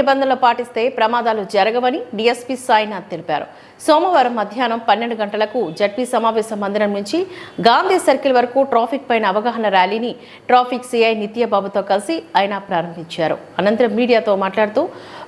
నిబంధనలు పాటిస్తే ప్రమాదాలు జరగవని డీఎస్పీ సాయినాథ్ తెలిపారు. సోమవారం మధ్యాహ్నం 12 గంటలకు జడ్పీ సమావేశ మందిరం నుంచి గాంధీ సర్కిల్ వరకు ట్రాఫిక్ పైన అవగాహన ర్యాలీని ట్రాఫిక్ సిఐ నిత్యబాబుతో కలిసి ఆయన ప్రారంభించారు. అనంతరం మీడియాతో మాట్లాడుతూ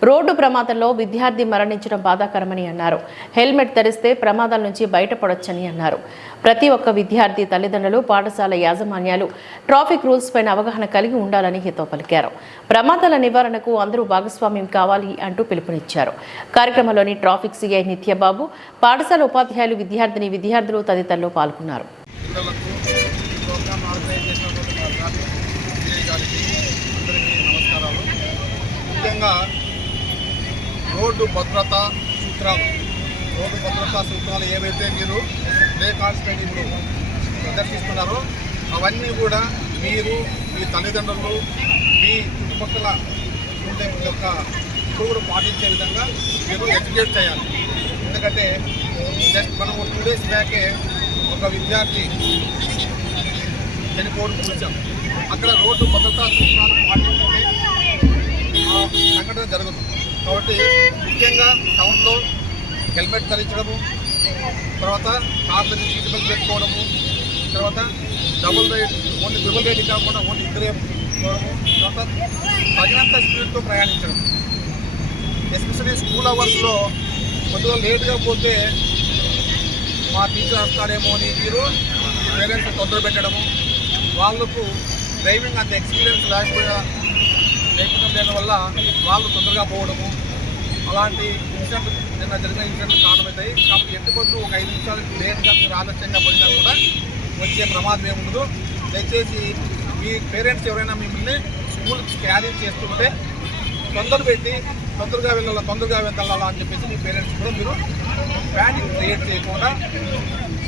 రోడ్డు ప్రమాదంలో విద్యార్థి మరణించడం బాధాకరమని అన్నారు. హెల్మెట్ ధరిస్తే ప్రమాదాల నుంచి బయటపడొచ్చని అన్నారు. ప్రతి ఒక్క విద్యార్థి తల్లిదండ్రులు, పాఠశాల యాజమాన్యాలు ట్రాఫిక్ రూల్స్ పైన అవగాహన కలిగి ఉండాలని హితవు పలికారు. ప్రమాదాల నివారణకు అందరూ భాగస్వామ్యం కావాలి అంటూ పిలుపునిచ్చారు. కార్యక్రమంలోని ట్రాఫిక్ సిఐ నిత్యబాబు, పాఠశాల ఉపాధ్యాయులు, విద్యార్థులు తదితరులు పాల్గొన్నారు. రోడ్డు భద్రతా సూత్రాలు ఏవైతే మీరు కాన్స్టెంట్ ఇప్పుడు ప్రదర్శిస్తున్నారో అవన్నీ కూడా మీరు, మీ తల్లిదండ్రులు, మీ చుట్టుపక్కల ఉండే యొక్క ఇప్పుడు కూడా పాటించే విధంగా మీరు ఎడ్యుకేట్ చేయాలి. ఎందుకంటే జస్ట్ మనం 2 days బ్యాకే ఒక విద్యార్థి చనిపోవడం చూసాం. అక్కడ రోడ్డు భద్రతా సూత్రాలు పాటించే సంఘటన జరుగుతుంది. కాబట్టి ముఖ్యంగా టౌన్లో హెల్మెట్ ధరించడము, తర్వాత కార్లని సీట్ బెల్ట్ పెట్టుకోవడము, తర్వాత డబుల్ రైడింగ్ కాకుండా ఓన్లీ ఇద్దరే పోవడము, తర్వాత తగినంత స్పీడ్తో ప్రయాణించడం. ఎస్పెషల్లీ స్కూల్ అవర్స్లో కొద్దిగా లేట్గా పోతే మా టీచర్ వస్తాడేమో అని మీరు పేరెంట్స్ తొందర పెట్టడము, వాళ్ళకు డ్రైవింగ్ అంత ఎక్స్పీరియన్స్ లేకపోవడం వల్ల వాళ్ళు తొందరగా పోవడము, అలాంటి ఇన్సిడెంట్ నిన్న జరిగిన ఇన్సిడెంట్లు కారణమవుతాయి. కాబట్టి ఎట్టుకొద్దు ఒక 5 నిమిషాలు లేట్గా మీరు ఆలస్యంగా పోయినా కూడా వచ్చే ప్రమాదం ఏముండదు. దయచేసి మీ పేరెంట్స్ ఎవరైనా మిమ్మల్ని స్కూల్కి క్యారీ చేస్తుంటే తొందరగా వెళ్ళాలా అని చెప్పేసి మీ పేరెంట్స్ కూడా మీరు ప్యానిక్ క్రియేట్ చేయకుండా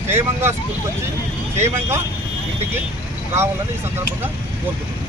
క్షేమంగా స్కూల్కి వచ్చి క్షేమంగా ఇంటికి రావాలని ఈ సందర్భంగా కోరుకుంటున్నాను.